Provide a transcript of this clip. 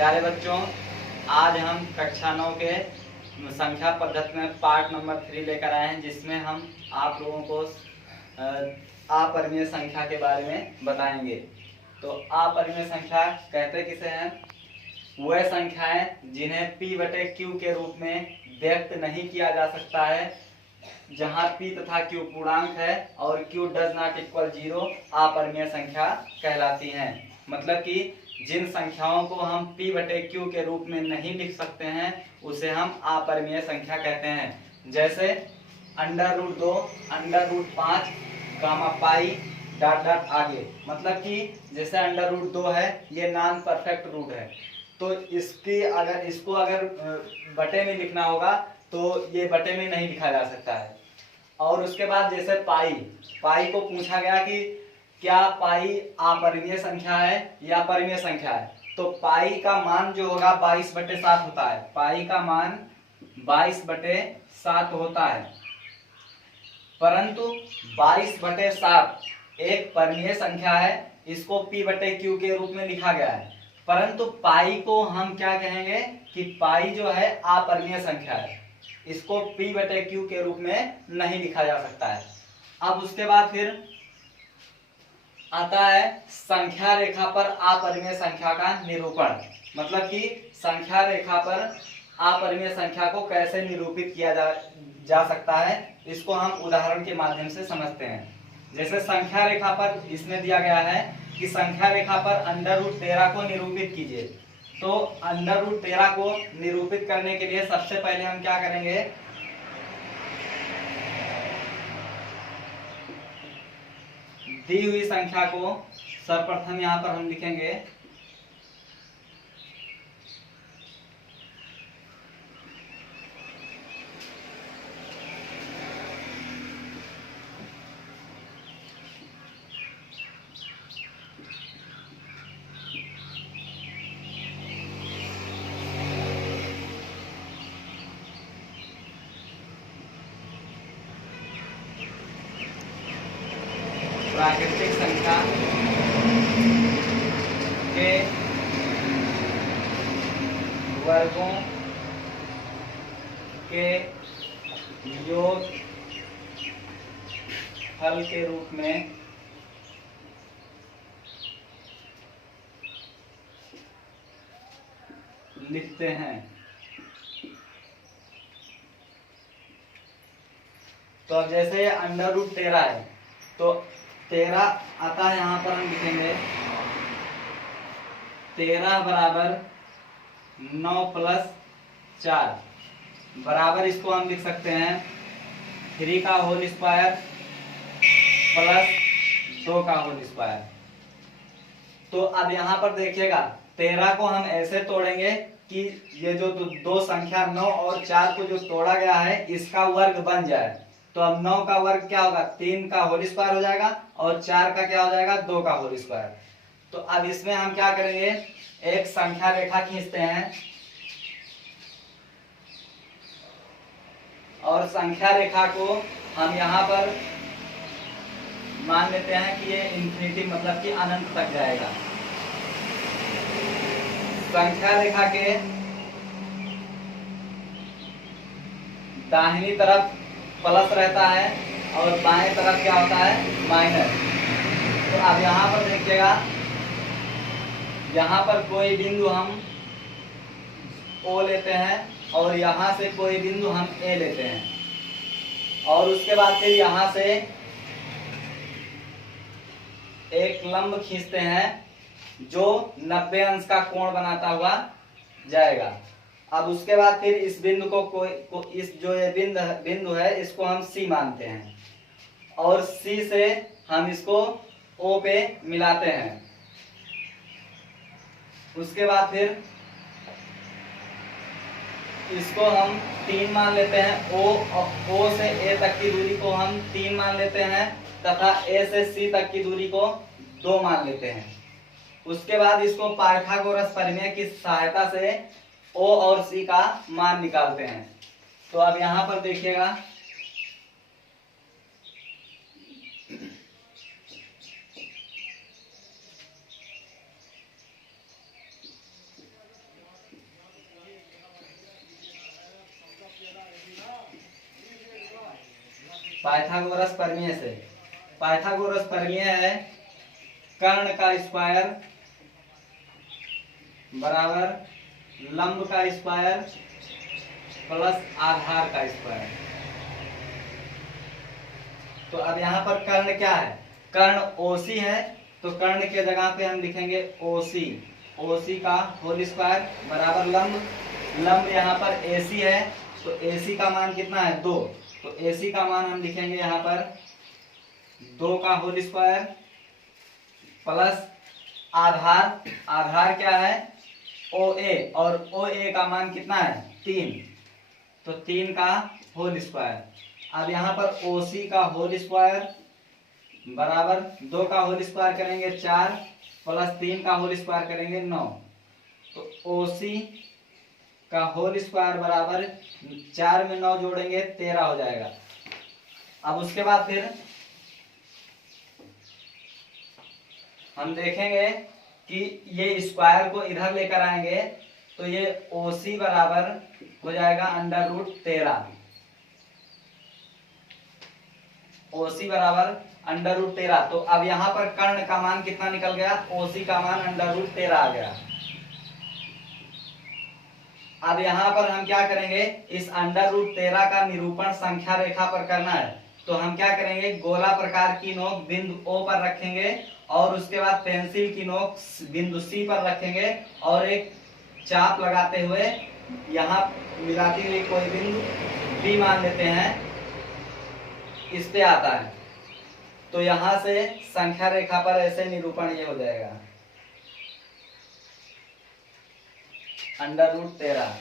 प्यारे बच्चों, आज हम कक्षा 9 के संख्या पद्धति में पार्ट नंबर 3 लेकर आए हैं, जिसमें हम आप लोगों को अपरिमेय संख्या के बारे में बताएंगे। तो अपरिमेय संख्या कहते किसे हैं? वह संख्याएं जिन्हें p/q के रूप में व्यक्त नहीं किया जा सकता है, जहां p तथा q पूर्णांक है और q डज नॉट इक्वल 0 अपरिमेय संख्या कहलाती हैं। मतलब कि जिन संख्याओं को हम p/q के रूप में नहीं लिख सकते हैं उसे हम अपरिमेय संख्या कहते हैं। जैसे √2, √5, गामा पाई डॉट डॉट आगे। मतलब कि जैसे √2 है, ये नॉन परफेक्ट रूट है, तो इसको अगर बटे में लिखना होगा तो ये बटे में नहीं लिखा जा सकता है। और उसके बाद जैसे पाई को पूछा गया कि क्या पाई अपरिमेय संख्या है या परिमेय संख्या है, तो पाई का मान जो होगा 22/7 होता है। पाई का मान 22/7 होता है, परंतु 22/7 एक परिमेय संख्या है, इसको p/q के रूप में लिखा गया है। परंतु पाई को हम क्या कहेंगे कि पाई जो है अपरिमेय संख्या है, इसको p/q के रूप में नहीं लिखा जा सकता है। अब उसके बाद फिर आता है संख्या रेखा पर अपरिमेय संख्या का निरूपण। मतलब कि संख्या रेखा पर अपरिमेय संख्या को कैसे निरूपित किया जा सकता है, इसको हम उदाहरण के माध्यम से समझते हैं। जैसे संख्या रेखा पर इसमें दिया गया है कि संख्या रेखा पर √13 को निरूपित कीजिए। तो √13 को निरूपित करने के लिए सबसे पहले हम क्या करेंगे, दी हुई संख्या को सर्वप्रथम यहां पर हम लिखेंगे प्राकृतिक संख्या के वर्गों के योग फल के रूप में लिखते हैं। तो अब जैसे √13 है, तो 13 आता है, यहाँ पर हम लिखेंगे 13 बराबर 9 + 4 बराबर, इसको हम लिख सकते हैं 3 का होल स्क्वायर + 2 का होल स्क्वायर। तो अब यहाँ पर देखिएगा 13 को हम ऐसे तोड़ेंगे कि ये जो दो संख्या 9 और 4 को जो तोड़ा गया है इसका वर्ग बन जाए। तो अब 9 का वर्ग क्या होगा, 3 का होल स्क्वायर हो जाएगा, और 4 का क्या हो जाएगा, 2 का होल स्क्वायर। तो अब इसमें हम क्या करेंगे, एक संख्या रेखा खींचते हैं और संख्या रेखा को हम यहाँ पर मान लेते हैं कि ये इन्फिनिटी मतलब कि अनंत तक जाएगा। संख्या रेखा के दाहिनी तरफ प्लस रहता है और बाएं तरफ क्या होता है, माइनस। तो अब यहाँ पर देखिएगा, यहाँ पर कोई बिंदु हम O लेते हैं और यहाँ से कोई बिंदु हम A लेते हैं, और उसके बाद फिर यहाँ से एक लंब खींचते हैं जो 90 अंश का कोण बनाता हुआ जाएगा। अब उसके बाद फिर इस बिंदु को इस जो ये बिंदु है इसको हम C मानते हैं, और C से हम इसको O पे मिलाते हैं। उसके बाद फिर इसको हम 3 मान लेते हैं। O से A तक की दूरी को हम 3 मान लेते हैं तथा A से C तक की दूरी को 2 मान लेते हैं। उसके बाद इसको पाइथागोरस प्रमेय की सहायता से O और C का मान निकालते हैं। तो अब यहाँ पर देखिएगा, पाइथागोरस प्रमेय से। पाइथागोरस प्रमेय है कर्ण का स्क्वायर बराबर लंब का स्क्वायर प्लस आधार का स्क्वायर। तो अब यहाँ पर कर्ण क्या है, कर्ण ओसी है, तो कर्ण के जगह पे हम लिखेंगे ओसी, ओसी का होल स्क्वायर बराबर लंब, लंब यहाँ पर एसी है, तो एसी का मान कितना है 2, तो एसी का मान हम लिखेंगे यहाँ पर 2 का होल स्क्वायर प्लस आधार, आधार क्या है OA, और OA का मान कितना है 3, तो 3 का होल स्क्वायर। अब यहाँ पर OC का होल स्क्वायर बराबर 2 का होल स्क्वायर करेंगे 4 प्लस 3 का होल स्क्वायर करेंगे 9, तो OC का होल स्क्वायर बराबर 4 में 9 जोड़ेंगे 13 हो जाएगा। अब उसके बाद फिर हम देखेंगे कि ये स्क्वायर को इधर लेकर आएंगे, तो ये OC बराबर हो जाएगा √13, OC बराबर √13। तो अब यहाँ पर कर्ण का मान कितना निकल गया, OC का मान √13 आ गया। अब यहाँ पर हम क्या करेंगे, इस √13 का निरूपण संख्या रेखा पर करना है, तो हम क्या करेंगे, गोला प्रकार की नोक बिंदु O पर रखेंगे और उसके बाद पेंसिल की नोक बिंदु C पर रखेंगे और एक चाप लगाते हुए यहाँ मिलाती हुई कोई बिंदु B मान लेते हैं, इस पे आता है, तो यहां से संख्या रेखा पर ऐसे निरूपण ये हो जाएगा √13।